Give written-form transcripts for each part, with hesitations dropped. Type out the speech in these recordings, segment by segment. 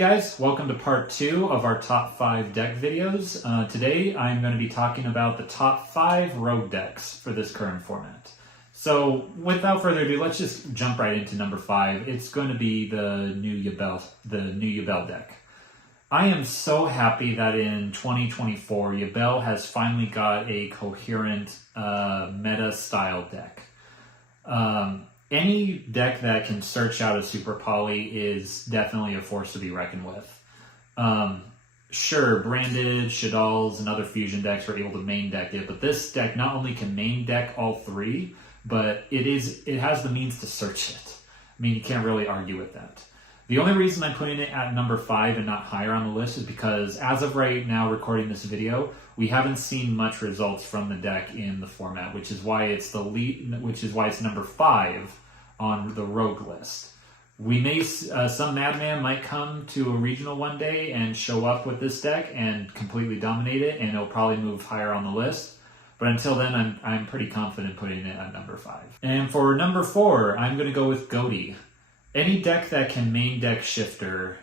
guys, welcome to part 2 of our top 5 deck videos. Today I'm going to be talking about the top 5 rogue decks for this current format. So without further ado, let's just jump right into number 5. It's going to be the new Yubel deck. I am so happy that in 2024 Yubel has finally got a coherent meta style deck. Any deck that can search out a Super Poly is definitely a force to be reckoned with. Sure, Branded, Shadal's, and other fusion decks are able to main deck it, but this deck not only can main deck all 3, but it has the means to search it. I mean, you can't really argue with that. The only reason I'm putting it at number 5 and not higher on the list is because as of right now recording this video, we haven't seen much results from the deck in the format, which is why it's number 5 on the rogue list. We may some madman might come to a regional one day and show up with this deck and completely dominate it, and it'll probably move higher on the list. But until then, I'm pretty confident putting it at number 5. And for number 4, I'm going to go with Goaty. Any deck that can main deck Shifter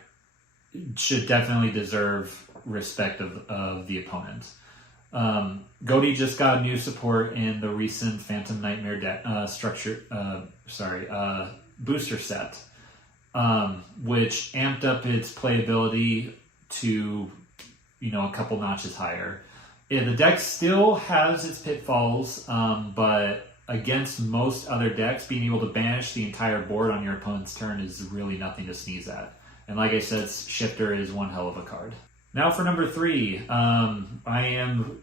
should definitely deserve respect of the opponent. Goaty just got new support in the recent Phantom Nightmare deck booster set, which amped up its playability to a couple notches higher. Yeah, the deck still has its pitfalls, but against most other decks, being able to banish the entire board on your opponent's turn is really nothing to sneeze at. And like I said, Shifter is one hell of a card. Now for number 3, I am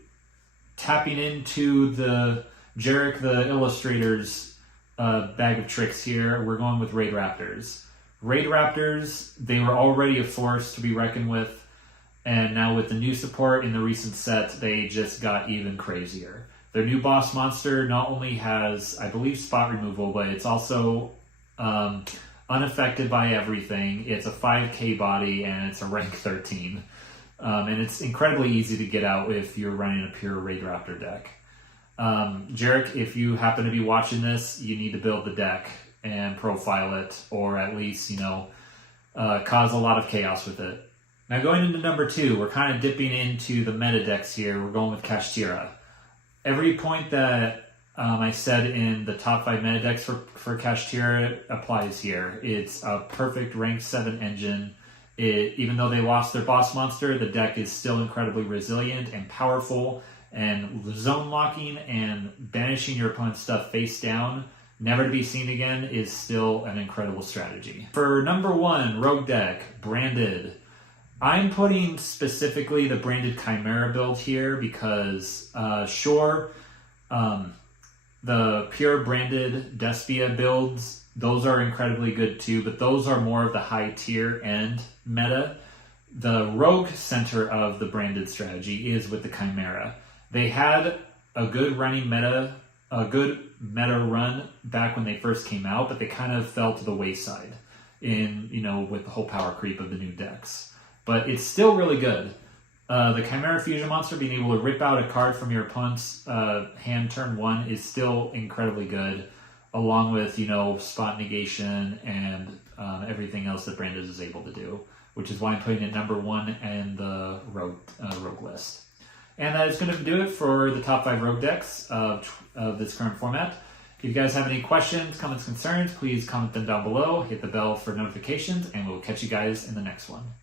tapping into the Jarek the Illustrator's bag of tricks here. We're going with raidraptors. Raidraptors, they were already a force to be reckoned with, and now with the new support in the recent set, they just got even crazier. Their new boss monster not only has, I believe, spot removal, but it's also unaffected by everything. It's a 5k body, and it's a rank 13. And it's incredibly easy to get out if you're running a pure Raidraptor deck. Jarek, if you happen to be watching this, you need to build the deck and profile it, or at least, cause a lot of chaos with it. Now going into number 2, we're kind of dipping into the meta decks here. We're going with Kashtira. Every point that I said in the top 5 meta decks for Kashtira applies here. It's a perfect rank 7 engine. Even though they lost their boss monster, the deck is still incredibly resilient and powerful, and zone locking and banishing your opponent's stuff face down, never to be seen again, is still an incredible strategy. For number 1, rogue deck, Branded. I'm putting specifically the Branded Chimera build here because, the pure Branded Despia builds, those are incredibly good too, but those are more of the high tier end meta. The rogue center of the Branded strategy is with the Chimera. They had a good meta run back when they first came out, but they kind of fell to the wayside with the whole power creep of the new decks. But it's still really good. The Chimera Fusion Monster being able to rip out a card from your opponent's hand turn 1 is still incredibly good, along with, spot negation and everything else that Branded is able to do, which is why I'm putting it number 1 in the rogue list. And that is going to do it for the top 5 rogue decks of this current format. If you guys have any questions, comments, concerns, please comment them down below, hit the bell for notifications, and we'll catch you guys in the next one.